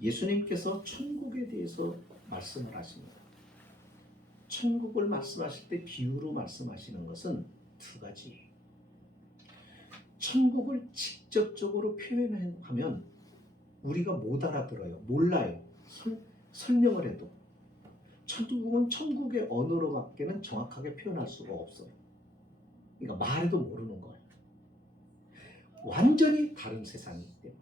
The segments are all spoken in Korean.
예수님께서 천국에 대해서 말씀을 하십니다. 천국을 말씀하실 때 비유로 말씀하시는 것은 두 가지. 천국을 직접적으로 표현하면 우리가 못 알아들어요. 몰라요. 설, 설명을 해도. 천국은 천국의 언어로밖에는 정확하게 표현할 수가 없어요. 그러니까 말해도 모르는 거예요. 완전히 다른 세상이기 때문에.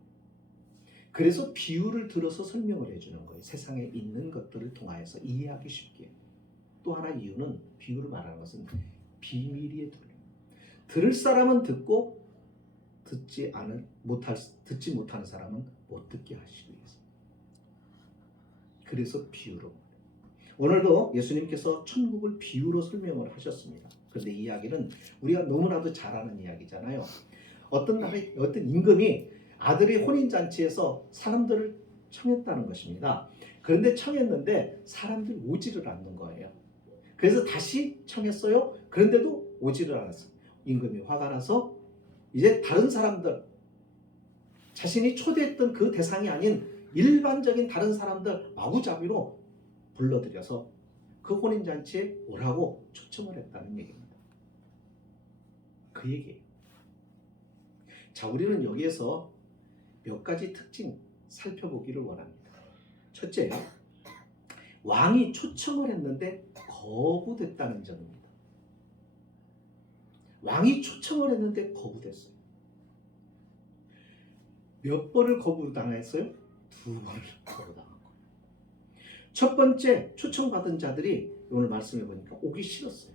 그래서 비유를 들어서 설명을 해주는 거예요. 세상에 있는 것들을 통하여서 이해하기 쉽게. 또 하나 이유는 비유를 말하는 것은 비밀리에 들려. 들을 사람은 듣고 듣지 않을 못할 듣지 못하는 사람은 못 듣게 하시기 위해서. 그래서 비유로. 오늘도 예수님께서 천국을 비유로 설명을 하셨습니다. 그런데 이 이야기는 우리가 너무나도 잘 아는 이야기잖아요. 어떤 나라 어떤 임금이 아들의 혼인 잔치에서 사람들을 청했다는 것입니다. 그런데 청했는데 사람들이 오지를 않는 거예요. 그래서 다시 청했어요. 그런데도 오지를 않았어요. 임금이 화가 나서 이제 다른 사람들 자신이 초대했던 그 대상이 아닌 일반적인 다른 사람들 마구잡이로 불러들여서 그 혼인 잔치에 오라고 초청을 했다는 얘기입니다. 그 얘기예요. 자, 우리는 여기에서 몇 가지 특징 살펴보기를 원합니다. 첫째, 왕이 초청을 했는데 거부됐다는 점입니다. 왕이 초청을 했는데 거부됐어요. 몇 번을 거부당했어요? 두 번을 거부당한 거예요. 첫 번째 초청받은 자들이 오늘 말씀해 보니까 오기 싫었어요.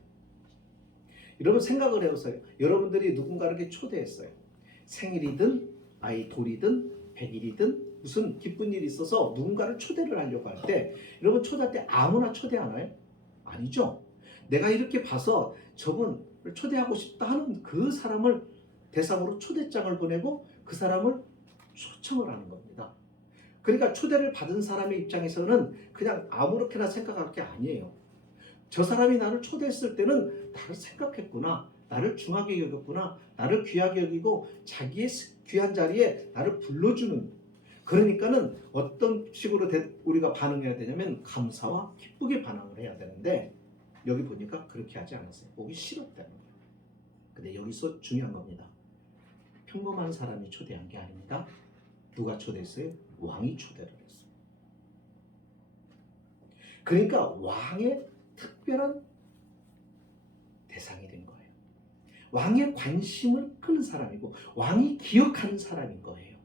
여러분 생각을 해보세요. 여러분들이 누군가를 이렇게 초대했어요. 생일이든 아이 돌이든 백일이든 무슨 기쁜 일이 있어서 누군가를 초대를 하려고 할 때 여러분 초대할 때 아무나 초대 하나요? 아니죠. 내가 이렇게 봐서 저분을 초대하고 싶다 하는 그 사람을 대상으로 초대장을 보내고 그 사람을 초청을 하는 겁니다. 그러니까 초대를 받은 사람의 입장에서는 그냥 아무렇게나 생각할 게 아니에요. 저 사람이 나를 초대했을 때는 나를 생각했구나. 나를 중하게 여겼구나. 나를 귀하게 여기고 자기의 귀한 자리에 나를 불러주는 그러니까는 어떤 식으로 대- 우리가 반응해야 되냐면 감사와 기쁘게 반응을 해야 되는데 여기 보니까 그렇게 하지 않았어요. 오기 싫었다는 거예요. 근데 여기서 중요한 겁니다. 평범한 사람이 초대한 게 아닙니다. 누가 초대했어요? 왕이 초대를 했어요. 그러니까 왕의 특별한 대상이 된 거예요. 왕의 관심을 끄는 사람이고 왕이 기억하는 사람인 거예요.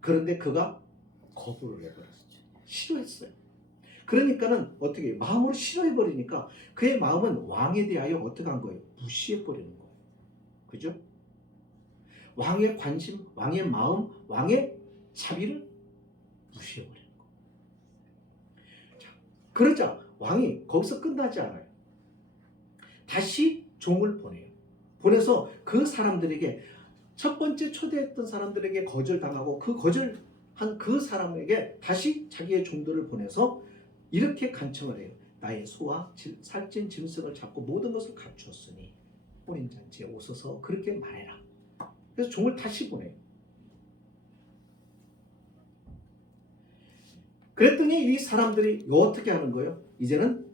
그런데 그가 거부를 해버렸어요. 싫어했어요. 그러니까는 어떻게 마음으로 싫어해버리니까 그의 마음은 왕에 대하여 어떻게 한 거예요? 무시해버리는 거예요. 그죠? 왕의 관심, 왕의 마음, 왕의 자비를 무시해버리는 거예요. 자, 그러자 왕이 거기서 끝나지 않아요. 다시 종을 보내요. 보내서 그 사람들에게 첫 번째 초대했던 사람들에게 거절당하고 그 거절한 그 사람에게 다시 자기의 종들을 보내서 이렇게 간청을 해요. 나의 소와 질- 살찐 짐승을 잡고 모든 것을 갖추었으니 혼인잔치에 오셔서 그렇게 말해라. 그래서 종을 다시 보내요. 그랬더니 이 사람들이 어떻게 하는 거예요? 이제는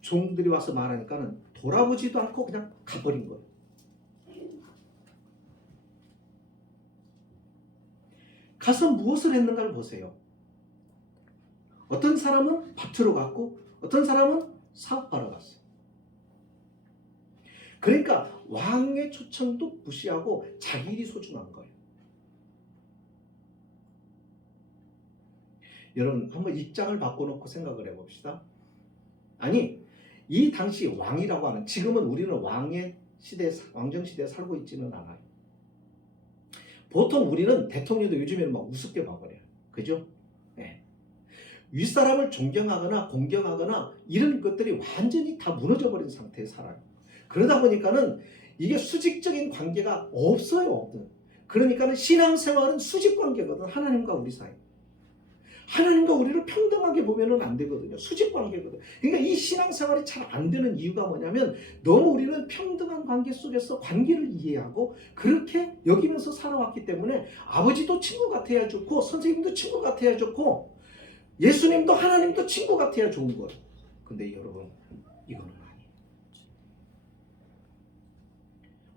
종들이 와서 말하니까는 돌아보지도 않고 그냥 가버린 거예요. 가서 무엇을 했는가를 보세요. 어떤 사람은 밭으로 갔고 어떤 사람은 사업하러 갔어요. 그러니까 왕의 초청도 무시하고 자기 일이 소중한 거예요. 여러분 한번 입장을 바꿔놓고 생각을 해봅시다. 아니 이 당시 왕이라고 하는 지금은 우리는 왕의 시대 왕정 시대에 살고 있지는 않아요. 보통 우리는 대통령도 요즘에는 막 우습게 봐버려요. 그죠? 네. 윗사람을 존경하거나 공경하거나 이런 것들이 완전히 다 무너져 버린 상태에 살아요. 그러다 보니까는 이게 수직적인 관계가 없어요. 그러니까는 신앙생활은 수직 관계거든. 하나님과 우리 사이. 하나님과 우리를 평등하게 보면은 안 되거든요. 수직 관계거든. 그러니까 이 신앙생활이 잘 안 되는 이유가 뭐냐면 너무 우리는 평등한 관계 속에서 관계를 이해하고 그렇게 여기면서 살아왔기 때문에 아버지도 친구 같아야 좋고 선생님도 친구 같아야 좋고 예수님도 하나님도 친구 같아야 좋은 거예요. 근데 여러분 이거는 아니에요.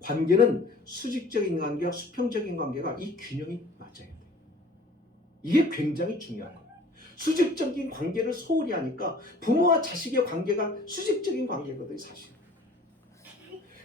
관계는 수직적인 관계와 수평적인 관계가 이 균형이 맞아야 돼요. 이게 굉장히 중요한 거예요. 수직적인 관계를 소홀히 하니까 부모와 자식의 관계가 수직적인 관계거든요, 사실.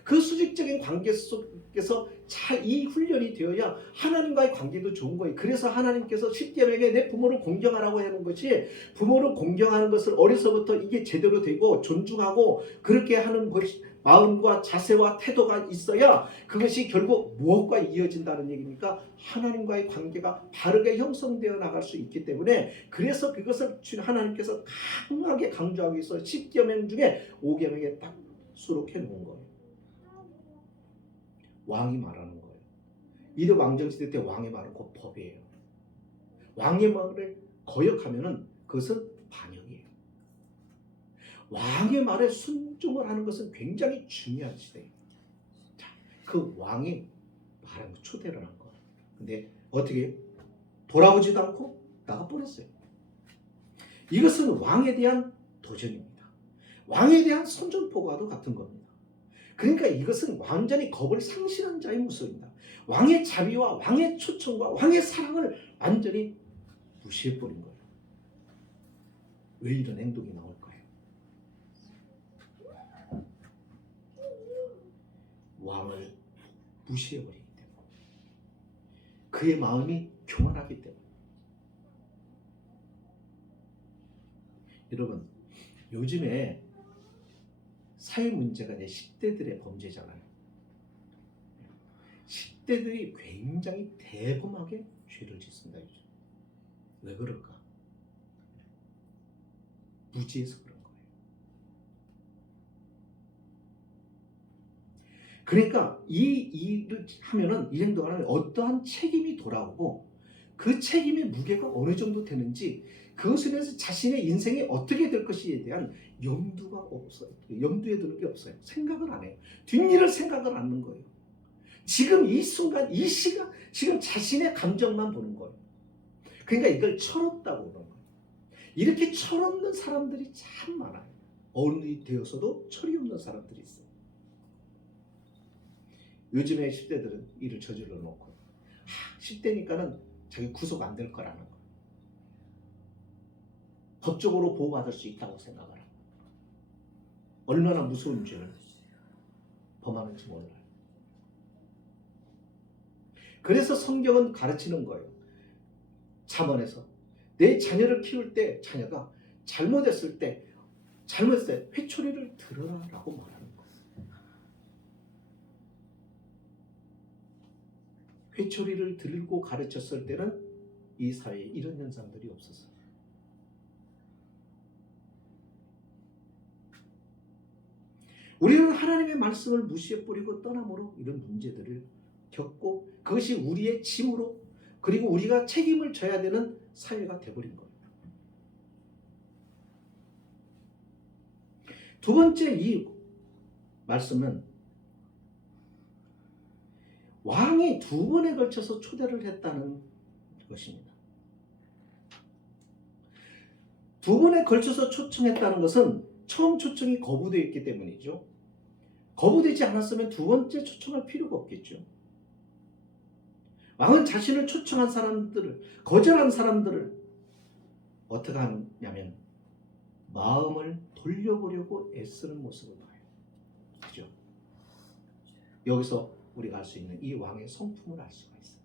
그 수직적인 관계 속 에서 잘 이 훈련이 되어야 하나님과의 관계도 좋은 거예요. 그래서 하나님께서 십계명에 내 부모를 공경하라고 하는 것이 부모를 공경하는 것을 어려서부터 이게 제대로 되고 존중하고 그렇게 하는 것이 마음과 자세와 태도가 있어야 그것이 결국 무엇과 이어진다는 얘기니까 하나님과의 관계가 바르게 형성되어 나갈 수 있기 때문에 그래서 그것을 주- 하나님께서 강하게 강조하기 위해서 10계명 중에 5계명에 딱 수록해 놓은 거예요. 왕이 말하는 거예요. 이대 왕정시대 때 왕의 말은 곧 법이에요. 왕의 말을 거역하면은 그것은 반역이에요. 왕의 말에 순종을 하는 것은 굉장히 중요한 시대예요. 자, 그 왕이 말한 거 초대를 한 거예요. 근데 어떻게? 돌아오지도 않고 나가버렸어요. 이것은 왕에 대한 도전입니다. 왕에 대한 선전포고와도 같은 겁니다. 그러니까 이것은 완전히 겁을 상실한 자의 모습입니다. 왕의 자비와 왕의 초청과 왕의 사랑을 완전히 무시해버린 거예요. 왜 이런 행동이 나올까요? 왕을 무시해버리기 때문에 그의 마음이 교만하기 때문에 여러분 요즘에 사회 문제가 이제 10대들의 범죄잖아요. 10대들이 굉장히 대범하게 죄를 짓습니다. 왜 그럴까? 무지해서 그런 거예요. 그러니까 이 일을 하면은 이 행동을 하면 어떠한 책임이 돌아오고 그 책임의 무게가 어느 정도 되는지 그것에 대해서 자신의 인생이 어떻게 될 것이에 대한 염두가 없어요. 염두에 드는 게 없어요. 생각을 안 해요. 뒷일을 생각을 안 하는 거예요. 지금 이 순간, 이 시간, 지금 자신의 감정만 보는 거예요. 그러니까 이걸 철없다고 그러는 거예요. 이렇게 철없는 사람들이 참 많아요. 어른이 되어서도 철이 없는 사람들이 있어요. 요즘에 10대들은 일을 저질러 놓고, 하, 10대니까는 자기 구속 안 될 거라는 거. 법적으로 보호받을 수 있다고 생각을 하고 얼마나 무서운 죄를 범하는지 몰라요. 그래서 성경은 가르치는 거예요. 잠언에서 내 자녀를 키울 때 자녀가 잘못했을 때 잘못했을 때 회초리를 들어라라고 말하는 거예요. 회초리를 들고 가르쳤을 때는 이 사회에 이런 현상들이 없었어요. 우리는 하나님의 말씀을 무시해버리고 떠남으로 이런 문제들을 겪고 그것이 우리의 짐으로 그리고 우리가 책임을 져야 되는 사회가 돼버린 거예요. 두 번째 이 말씀은 왕이 두 번에 걸쳐서 초대를 했다는 것입니다. 두 번에 걸쳐서 초청했다는 것은 처음 초청이 거부되어 있기 때문이죠. 거부되지 않았으면 두 번째 초청할 필요가 없겠죠. 왕은 자신을 초청한 사람들을 거절한 사람들을 어떻게 하냐면 마음을 돌려보려고 애쓰는 모습을 봐요. 그죠? 여기서 우리가 알 수 있는 이 왕의 성품을 알 수가 있어요.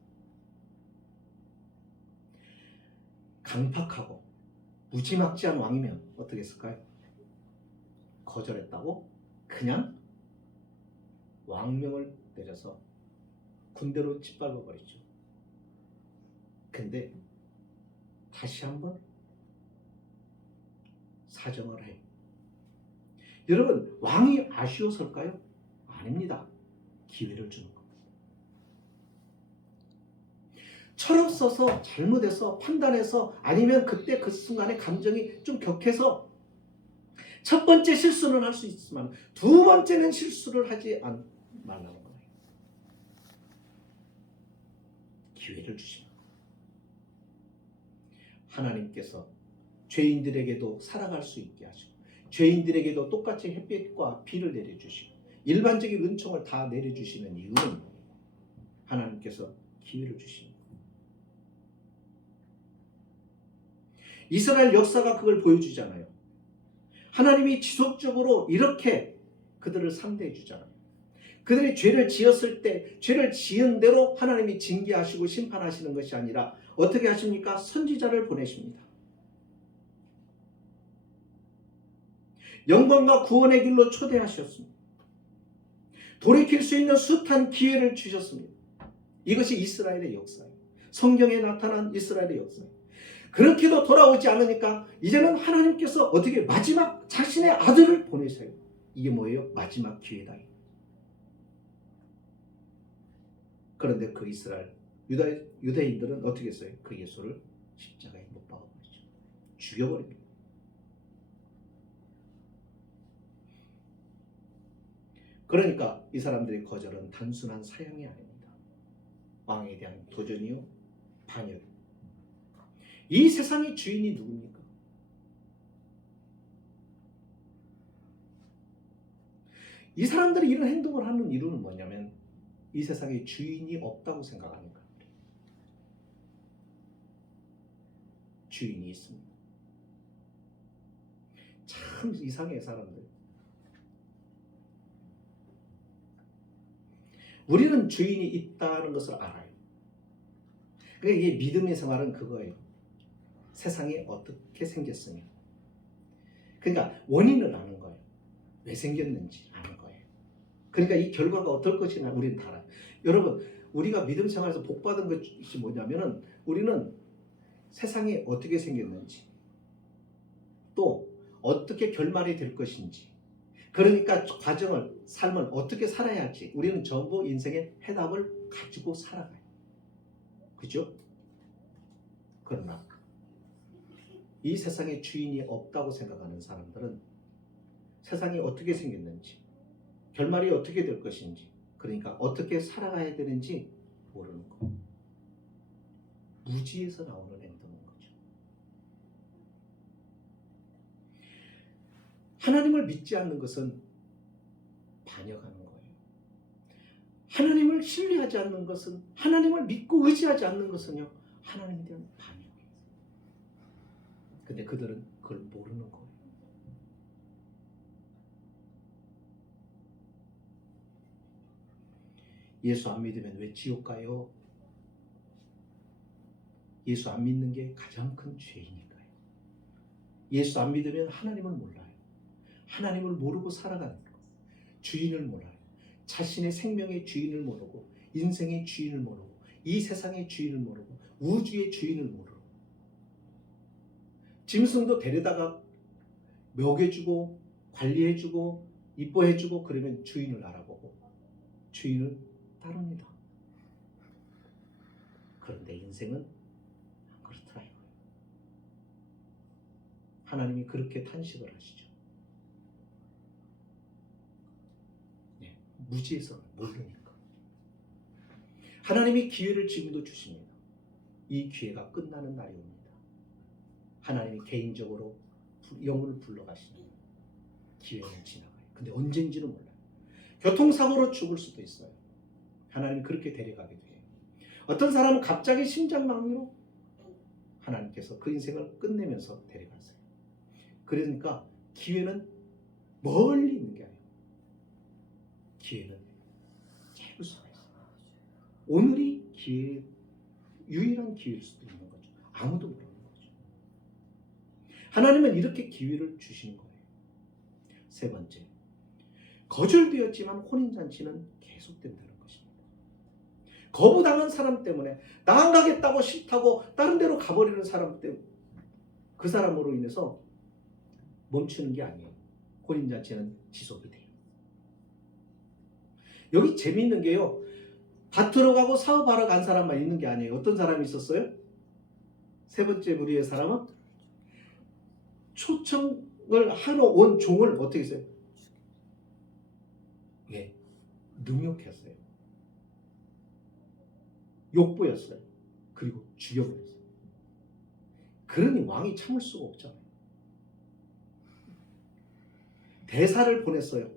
강팍하고 무지막지한 왕이면 어떻게 했을까요? 거절했다고 그냥 왕명을 내려서 군대로 짓밟아 버리죠. 근데 다시 한번 사정을 해요. 여러분 왕이 아쉬워서일까요? 아닙니다. 기회를 주는 겁니다. 철없어서 잘못해서 판단해서 아니면 그때 그 순간에 감정이 좀 격해서 첫 번째 실수는 할 수 있지만 두 번째는 실수를 하지 않, 말라는 거예요. 기회를 주십니다. 하나님께서 죄인들에게도 살아갈 수 있게 하시고 죄인들에게도 똑같이 햇빛과 비를 내려주시고 일반적인 은총을 다 내려주시는 이유는 하나님께서 기회를 주십니다. 이스라엘 역사가 그걸 보여주잖아요. 하나님이 지속적으로 이렇게 그들을 상대해 주잖아요. 그들이 죄를 지었을 때 죄를 지은 대로 하나님이 징계하시고 심판하시는 것이 아니라 어떻게 하십니까? 선지자를 보내십니다. 영광과 구원의 길로 초대하셨습니다. 돌이킬 수 있는 숱한 기회를 주셨습니다. 이것이 이스라엘의 역사예요. 성경에 나타난 이스라엘의 역사예요. 그렇게도 돌아오지 않으니까 이제는 하나님께서 어떻게 마지막 자신의 아들을 보내세요. 이게 뭐예요? 마지막 기회다. 그런데 그 이스라엘 유다 유대인들은 어떻게 했어요? 그 예수를 십자가에 못 박아버리죠. 죽여버립니다. 그러니까 이 사람들의 거절은 단순한 사형이 아닙니다. 왕에 대한 도전이요, 반역. 이 세상의 주인이 누굽니까? 이 사람들이 이런 행동을 하는 이유는 뭐냐면 이 세상에 주인이 없다고 생각하니까. 주인이 있습니다. 참 이상해 사람들. 우리는 주인이 있다는 것을 알아요. 그러니까 이게 믿음의 생활은 그거예요. 세상이 어떻게 생겼으며. 그러니까 원인을 아는 거예요. 왜 생겼는지 아는 거예요. 그러니까 이 결과가 어떨 것이냐 우리는 다 알아요. 여러분, 우리가 믿음 생활에서 복 받은 것이 뭐냐면은 우리는 세상이 어떻게 생겼는지 또 어떻게 결말이 될 것인지 그러니까 과정을 삶을 어떻게 살아야 할지 우리는 전부 인생의 해답을 가지고 살아가요. 그죠? 그러나 이 세상에 주인이 없다고 생각하는 사람들은 세상이 어떻게 생겼는지 결말이 어떻게 될 것인지 그러니까 어떻게 살아가야 되는지 모르는 거. 무지에서 나오는 행동인 거죠. 하나님을 믿지 않는 것은 반역하는 거예요. 하나님을 신뢰하지 않는 것은 하나님을 믿고 의지하지 않는 것은요 하나님에 대한 반역이에요. 근데 그들은 그걸 모르는 거예요. 예수 안 믿으면 왜 지옥 가요? 예수 안 믿는 게 가장 큰 죄이니까요. 예수 안 믿으면 하나님을 몰라요. 하나님을 모르고 살아가는 거. 주인을 몰라요. 자신의 생명의 주인을 모르고 인생의 주인을 모르고 이 세상의 주인을 모르고 우주의 주인을 모르고 짐승도 데려다가 먹여주고 관리해주고 이뻐해주고 그러면 주인을 알아보고 주인을 따릅니다. 그런데 인생은 안 그렇더라 이거예요. 하나님이 그렇게 탄식을 하시죠. 네, 무지해서 모르니까. 하나님이 기회를 지금도 주십니다. 이 기회가 끝나는 날이 옵니다. 하나님이 개인적으로 부- 영혼을 불러가시는 기회는 지나가요. 근데 언젠지는 몰라요. 교통사고로 죽을 수도 있어요. 하나님이 그렇게 데려가게 돼요. 어떤 사람은 갑자기 심장마비로 하나님께서 그 인생을 끝내면서 데려가세요. 그러니까 기회는 멀리 있는 게 아니에요. 기회는 잡을 수가 있어요. 오늘이 기회 유일한 기회일 수도 있는 거죠. 아무도 거죠. 하나님은 이렇게 기회를 주시는 거예요. 세 번째, 거절되었지만 혼인잔치는 계속된다는 것입니다. 거부당한 사람 때문에 나 안 가겠다고 싫다고 다른 데로 가버리는 사람 때문에 그 사람으로 인해서 멈추는 게 아니에요. 혼인잔치는 지속이 돼요. 여기 재미있는 게요. 밭으로 가고 사업하러 간 사람만 있는 게 아니에요. 어떤 사람이 있었어요? 세 번째 무리의 사람은 초청을 하러 온 종을 어떻게 했어요? 예, 능욕했어요. 욕보였어요. 그리고 죽여버렸어요. 그러니 왕이 참을 수가 없잖아요. 대사를 보냈어요.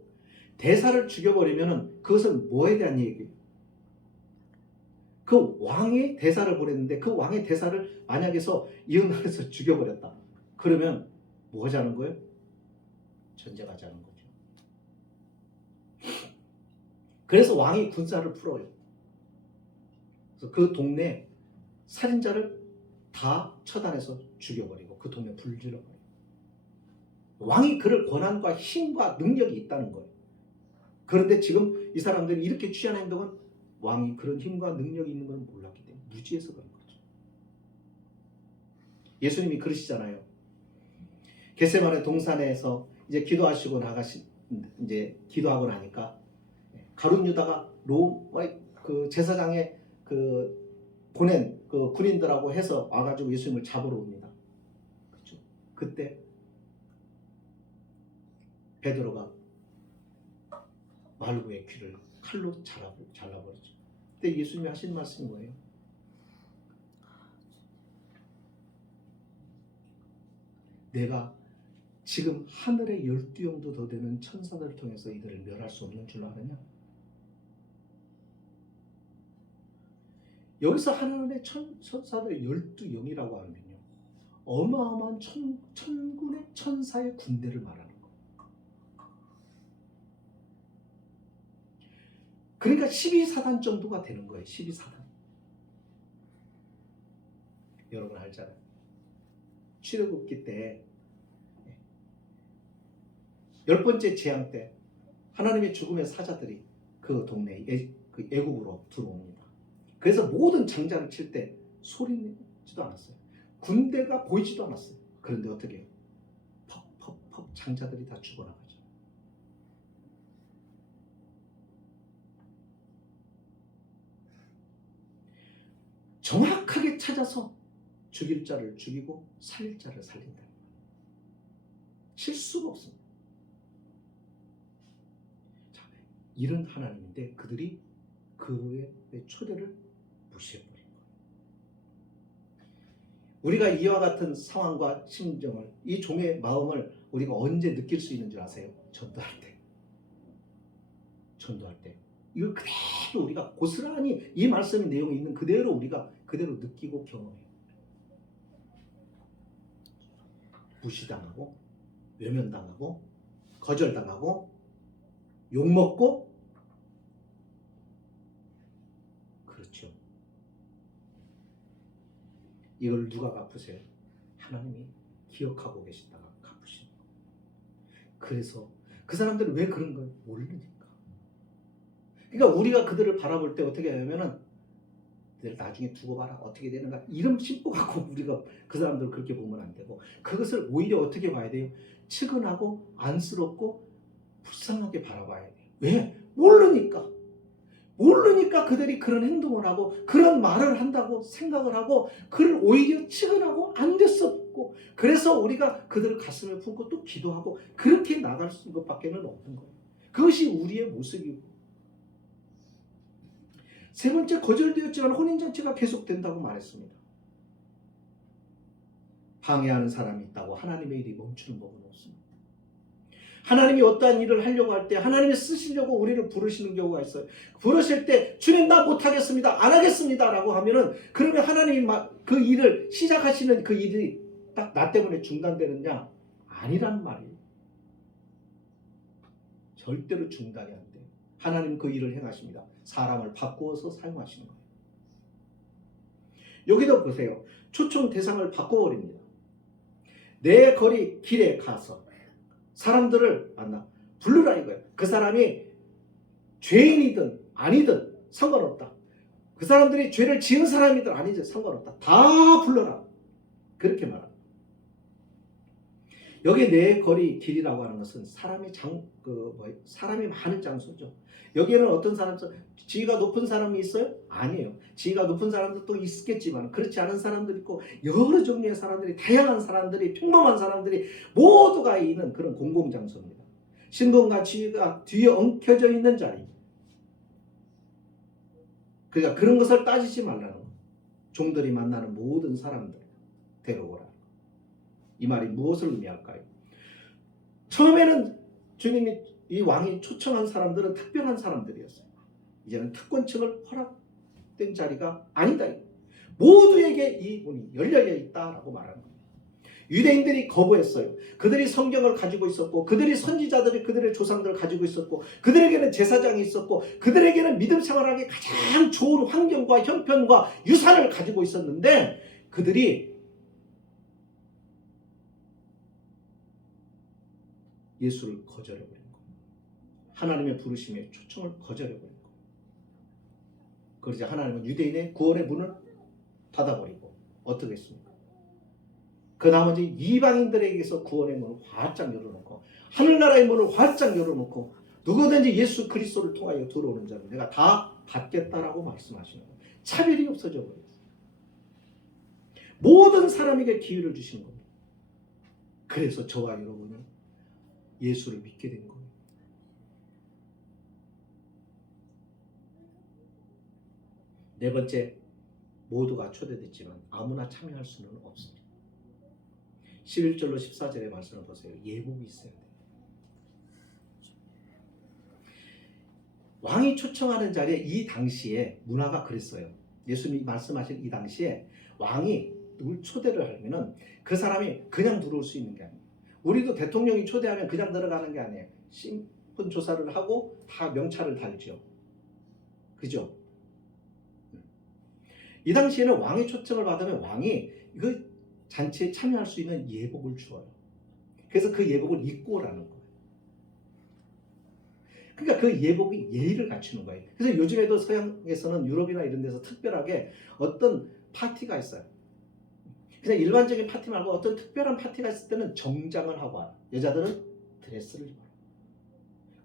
대사를 죽여버리면은 그것은 뭐에 대한 얘기예요? 그 왕이 대사를 보냈는데 그 왕의 대사를 만약에서 이응하에서 죽여버렸다. 그러면 뭐 하자는 거예요? 전쟁하자는 거죠. 그래서 왕이 군사를 풀어요. 그래서 그 동네 살인자를 다 처단해서 죽여버리고 그 동네 불질러버려요. 왕이 그럴 권한과 힘과 능력이 있다는 거예요. 그런데 지금 이 사람들이 이렇게 취한 행동은 왕이 그런 힘과 능력이 있는 걸 몰랐기 때문에 무지해서 그런 거죠. 예수님이 그러시잖아요. 겟세마네 동산에서 이제 기도하시고 나가시 이제 기도하고 나니까 가룟 유다가 로마의 그 제사장의 그 보낸 그 군인들하고 해서 와가지고 예수님을 잡으러 옵니다. 그렇죠? 그때 베드로가 말구의 귀를 칼로 잘라 잘라버리죠. 그때 예수님이 하신 말씀이 뭐예요? 내가 지금 하늘의 열두 영도 더 되는 천사들을 통해서 이들을 멸할 수 없는 줄 아느냐? 여기서 하나님의 천, 천사들 열두 영이라고 하면요. 어마어마한 천, 천군의 천사의 군대를 말하는 거예요. 그러니까 12사단 정도가 되는 거예요. 12사단. 여러분 알잖아요. 출애굽기 때 열 번째 재앙 때 하나님의 죽음의 사자들이 그 동네에 애, 그 애국으로 들어옵니다. 그래서 모든 장자를 칠 때 소리 내지도 않았어요. 군대가 보이지도 않았어요. 그런데 어떻게? 퍽퍽퍽 장자들이 다 죽어나가죠. 정확하게 찾아서 죽일 자를 죽이고 살릴 자를 살린다. 실수가 없습니다. 자, 이런 하나님인데 그들이 그의 초대를 무시해버린 거예요. 우리가 이와 같은 상황과 심정을 이 종의 마음을 우리가 언제 느낄 수 있는 줄 아세요? 전도할 때. 전도할 때. 이걸 그대로 우리가 고스란히 이 말씀의 내용이 있는 그대로 우리가 그대로 느끼고 경험해요. 무시당하고 외면당하고 거절당하고 욕먹고 그렇죠. 이걸 누가 갚으세요? 하나님이 기억하고 계신다가 갚으시는 거예요. 그래서 그 사람들은 왜 그런 걸 모르니까. 그러니까 우리가 그들을 바라볼 때 어떻게 하냐면은 늘 나중에 두고 봐라 어떻게 되는가 이름 심고 갖고 우리가 그 사람들 그렇게 보면 안 되고 그것을 오히려 어떻게 봐야 돼요? 측은하고 안쓰럽고 불쌍하게 바라봐야 돼요. 왜? 모르니까. 모르니까 그들이 그런 행동을 하고 그런 말을 한다고 생각을 하고 그를 오히려 측은하고 안 됐었고 그래서 우리가 그들을 가슴에 품고 또 기도하고 그렇게 나갈 수 것밖에는 없는 거예요. 그것이 우리의 모습이고 세 번째 거절되었지만 혼인잔치가 계속된다고 말했습니다. 방해하는 사람이 있다고 하나님의 일이 멈추는 법은 없습니다. 하나님이 어떠한 일을 하려고 할 때 하나님이 쓰시려고 우리를 부르시는 경우가 있어요. 부르실 때 주님 나 못하겠습니다. 안 하겠습니다. 라고 하면은 그러면 하나님이 그 일을 시작하시는 그 일이 딱 나 때문에 중단되느냐? 아니란 말이에요. 절대로 중단이 안 돼요. 하나님 그 일을 행하십니다. 사람을 바꾸어서 사용하시는 거예요. 여기도 보세요. 초청 대상을 바꿔버립니다. 내 거리 길에 가서 사람들을 만나 부르라 이거예요. 그 사람이 죄인이든 아니든 상관없다. 그 사람들이 죄를 지은 사람이든 아니든 상관없다. 다 불러라. 그렇게 말합니다. 여기 네 거리 길이라고 하는 것은 사람이 장 그 뭐 사람이 많은 장소죠. 여기에는 어떤 사람 지위가 높은 사람이 있어요? 아니에요. 지위가 높은 사람도 또 있겠지만 그렇지 않은 사람들 있고 여러 종류의 사람들이 다양한 사람들이 평범한 사람들이 모두가 있는 그런 공공 장소입니다. 신분과 지위가 뒤에 엉켜져 있는 자리. 그러니까 그런 것을 따지지 말라는 거. 종들이 만나는 모든 사람들 데려오라. 이 말이 무엇을 의미할까요? 처음에는 주님이 이 왕이 초청한 사람들은 특별한 사람들이었어요. 이제는 특권층을 허락 된 자리가 아니다. 모두에게 이 문이 열려 있다라고 말하는 겁니다. 유대인들이 거부했어요. 그들이 성경을 가지고 있었고, 그들이 선지자들이 그들의 조상들을 가지고 있었고, 그들에게는 제사장이 있었고, 그들에게는 믿음 생활하기 가장 좋은 환경과 형편과 유산을 가지고 있었는데, 그들이 예수를 거절해버린 거예요. 하나님의 부르심에 초청을 거절해버린 거예요. 그러자 하나님은 유대인의 구원의 문을 닫아버리고 어떻게 했습니까? 그 나머지 이방인들에게서 구원의 문을 활짝 열어놓고 하늘나라의 문을 활짝 열어놓고 누구든지 예수 그리스도를 통하여 들어오는 자는 내가 다 받겠다라고 말씀하시는 거예요. 차별이 없어져 버렸어요. 모든 사람에게 기회를 주시는 겁니다. 그래서 저와 여러분은 예수를 믿게 된 거예요. 네 번째, 모두가 초대됐지만 아무나 참여할 수는 없습니다. 11절로 14절의 말씀을 보세요. 예복이 있어야 돼요. 왕이 초청하는 자리에 이 당시에 문화가 그랬어요. 예수님이 말씀하신 이 당시에 왕이 누굴 초대를 하면은 그 사람이 그냥 들어올 수 있는 게 아니에요. 우리도 대통령이 초대하면 그냥 들어가는 게 아니에요. 신분 조사를 하고 다 명찰을 달죠. 그죠? 이 당시에는 왕의 초청을 받으면 왕이 그 잔치에 참여할 수 있는 예복을 주어요. 그래서 그 예복을 입고 오라는 거예요. 그러니까 그 예복이 예의를 갖추는 거예요. 그래서 요즘에도 서양에서는 유럽이나 이런 데서 특별하게 어떤 파티가 있어요. 그냥 일반적인 파티 말고 어떤 특별한 파티가 있을 때는 정장을 하고 와요. 여자들은 드레스를 입어요.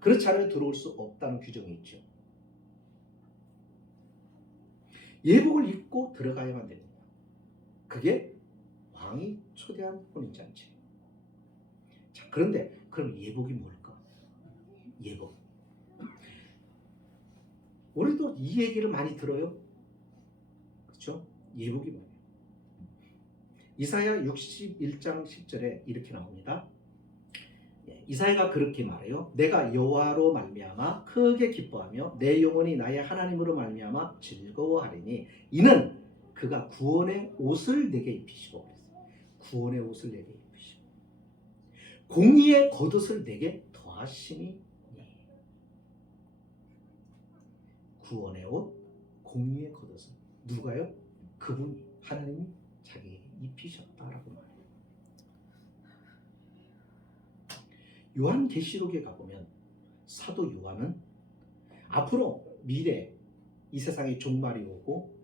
그렇지 않으면 들어올 수 없다는 규정이 있죠. 예복을 입고 들어가야만 됩니다. 그게 왕이 초대한 혼인잔치예요. 자, 그런데 그럼 예복이 뭘까? 예복. 우리도 이 얘기를 많이 들어요. 그렇죠? 예복이 뭐예요? 이사야 61장 10절에 이렇게 나옵니다. 예, 이사야가 그렇게 말해요. 내가 여호와로 말미암아 크게 기뻐하며 내 영혼이 나의 하나님으로 말미암아 즐거워하리니 이는 그가 구원의 옷을 내게 입히시고. 구원의 옷을 내게 입히시고 공의의 겉옷을 내게 더하시니 구원의 옷, 공의의 겉옷은 누가요? 그분이 하나님이 자기에게 입히셨다라고 말해요. 요한 계시록에 가보면 사도 요한은 앞으로 미래 이 세상의 종말이 오고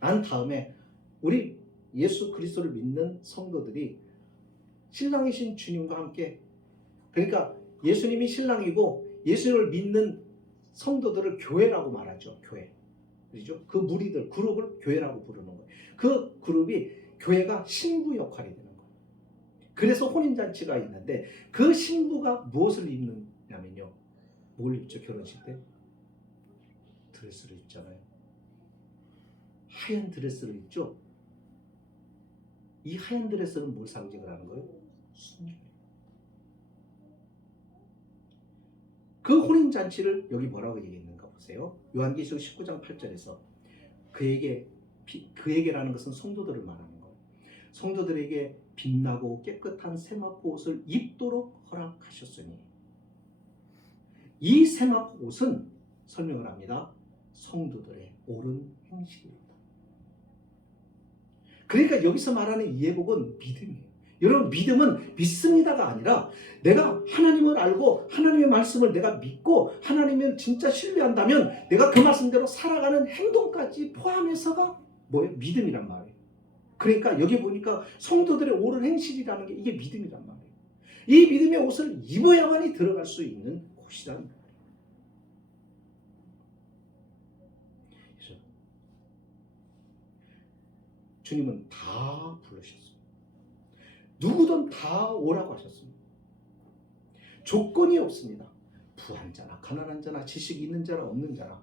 난 다음에 우리 예수 그리스도를 믿는 성도들이 신랑이신 주님과 함께 그러니까 예수님이 신랑이고 예수님을 믿는 성도들을 교회라고 말하죠. 교회. 그죠? 그 무리들 그룹을 교회라고 부르는 거예요. 그 그룹이 교회가 신부 역할이 거예요. 그래서 혼인 잔치가 있는데 그 신부가 무엇을 입느냐면요. 뭘 입죠? 결혼식 때 드레스를 입잖아요. 하얀 드레스를 입죠. 이 하얀 드레스는 뭘 상징을 하는 거예요? 그 혼인 잔치를 여기 뭐라고 얘기했는가 보세요. 요한계시록 19장 8절에서 그에게 비- 그에게라는 것은 성도들을 거예요. 성도들에게 빛나고 깨끗한 세마포 옷을 입도록 허락하셨으니 이 세마포 옷은 설명을 합니다. 성도들의 옳은 행실입니다. 그러니까 여기서 말하는 이 예복은 믿음이에요. 여러분 믿음은 믿습니다가 아니라 내가 하나님을 알고 하나님의 말씀을 내가 믿고 하나님을 진짜 신뢰한다면 내가 그 말씀대로 살아가는 행동까지 포함해서가 뭐예요? 믿음이란 말이에요. 그러니까 여기 보니까 성도들의 옳은 행실이라는 게 이게 믿음이란 말이에요. 이 믿음의 옷을 입어야만이 들어갈 수 있는 곳이란 말이에요. 주님은 다 부르셨습니다. 누구든 다 오라고 하셨습니다. 조건이 없습니다. 부한 자나 가난한 자나 지식이 있는 자나 없는 자나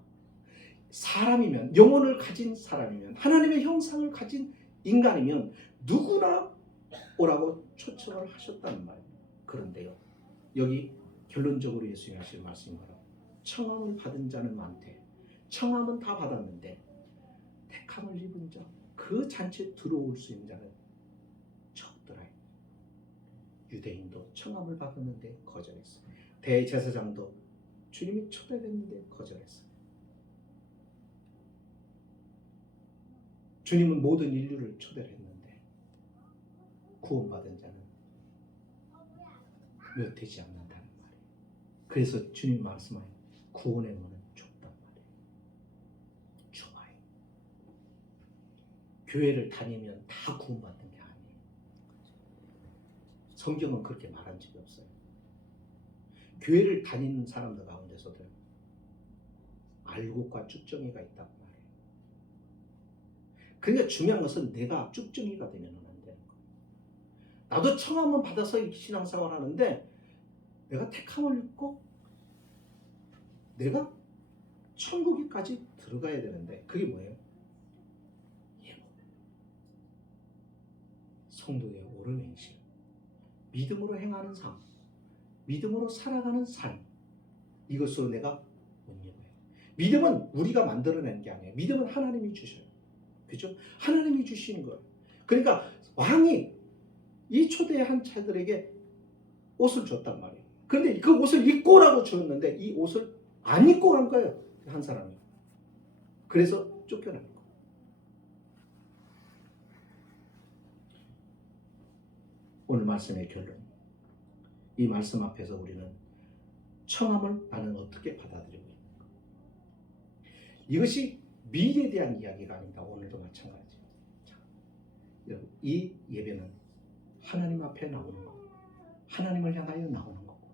사람이면 영혼을 가진 사람이면 하나님의 형상을 가진 인간이면 누구나 오라고 초청을 하셨다는 말이에요. 그런데요. 여기 결론적으로 예수님이 하신 뭐라 청함을 받은 자는 많대. 청함은 다 받았는데 택함을 입은 자, 그 잔치에 들어올 수 있는 자는 적더라. 유대인도 청함을 받았는데 거절했어요. 대제사장도 주님이 초대했는데 거절했어 주님은 모든 인류를 초대를 했는데 구원받은 자는 몇 되지 않는다는 말이에요. 그래서 주님 말씀하여 구원의 문은 좁단 말이에요. 좁아요. 교회를 다니면 다 구원받는 게 아니에요. 성경은 그렇게 말한 적이 없어요. 교회를 다니는 사람들 가운데서도 알곡과 쭉정이가 있다고. 그러니까 중요한 것은 내가 쭉정이가 되면 안 되는 거예요. 나도 청함을 받아서 이 신앙생활 하는데 내가 택함을 입고 내가 천국에까지 들어가야 되는데 그게 뭐예요? 예복. 성도의 옳은 행실. 믿음으로 행하는 삶. 믿음으로 살아가는 삶. 이것으로 내가 못 입어요. 믿음은 우리가 만들어내는 게 아니에요. 믿음은 하나님이 주셔요. 그죠? 하나님이 주시는 거예요. 그러니까 왕이 이 초대한 자들에게 옷을 줬단 말이에요. 그런데 그 옷을 입고 오라고 주었는데 이 옷을 안 입고 간 거예요. 한 사람이. 그래서 쫓겨난 거예요. 오늘 말씀의 결론. 이 말씀 앞에서 우리는 청함을 나는 어떻게 받아들이고 있는가? 이것이 미래에 대한 이야기가 아닙니다. 오늘도 마찬가지예요. 자, 여러분, 이 예배는 하나님 앞에 나오는 거, 하나님을 향하여 나오는 거고,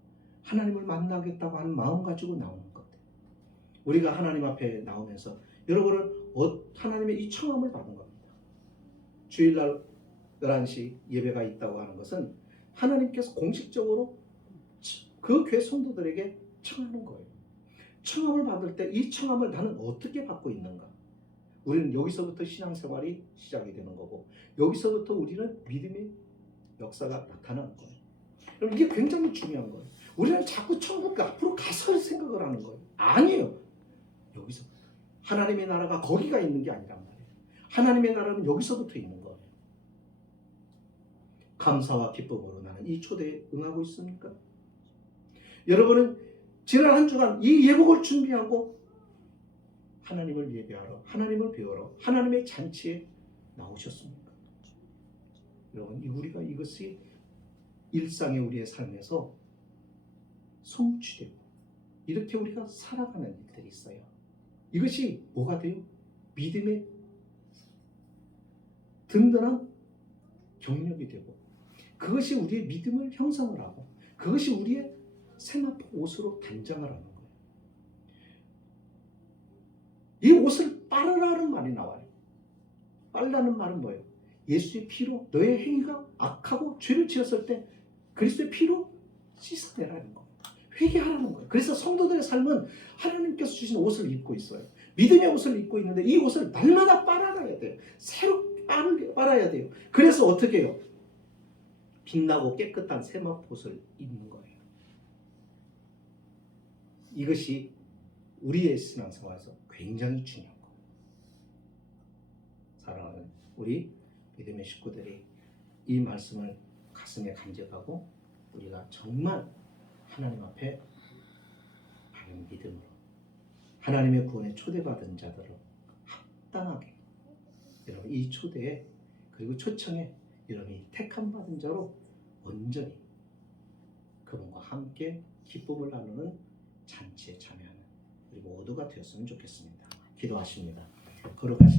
하나님을 만나겠다고 하는 마음 가지고 나오는 것들. 우리가 하나님 앞에 나오면서 여러분은 어- 하나님의 이 청함을 받은 겁니다. 주일날 11시 예배가 있다고 하는 것은 하나님께서 공식적으로 그 교회 성도들에게 청하는 거예요. 청함을 받을 때 이 청함을 나는 어떻게 받고 있는가? 우리는 여기서부터 신앙생활이 시작이 되는 거고 여기서부터 우리는 믿음의 역사가 나타나는 거예요. 그럼 이게 굉장히 중요한 거예요. 우리는 자꾸 천국 앞으로 가서 생각을 하는 거예요. 아니에요. 여기서부터 하나님의 나라가 거기가 있는 게 아니란 말이에요. 하나님의 나라는 여기서부터 있는 거예요. 감사와 기쁨으로 나는 이 초대에 응하고 있습니까? 여러분은 지난 한 주간 이 예복을 준비하고 하나님을 예배하러 하나님을 배우러 하나님의 잔치에 나오셨습니까? 여러분 이 우리가 이것이 일상의 우리의 삶에서 성취되고 이렇게 우리가 살아가는 일들이 있어요. 이것이 뭐가 돼요? 믿음의 든든한 경력이 되고 그것이 우리의 믿음을 형성을 하고 그것이 우리의 세마포 옷으로 단장을 하는 거예요. 이 옷을 빨으라는 말이 나와요. 빨라는 말은 뭐예요? 예수의 피로 너의 행위가 악하고 죄를 지었을 때 그리스도의 피로 씻어내라는 거예요. 회개하라는 거예요. 그래서 성도들의 삶은 하나님께서 주신 옷을 입고 있어요. 믿음의 옷을 입고 있는데 이 옷을 날마다 빨아야 돼요. 빨- 빨아야 돼요. 그래서 어떻게 해요? 빛나고 깨끗한 세마포옷을 입는 거예요. 이것이 우리의 신앙생활에서 굉장히 중요한 거예요. 사랑하는 우리 믿음의 식구들이 이 말씀을 가슴에 간직하고 우리가 정말 하나님 앞에 바른 믿음으로 하나님의 구원에 초대받은 자들을 합당하게 여러분 이 초대에 그리고 초청에 여러분이 택함 받은 자로 온전히 그분과 함께 기쁨을 나누는 잔치에 참여 우리 모두가 되었으면 좋겠습니다. 기도하십니다. 걸어가시는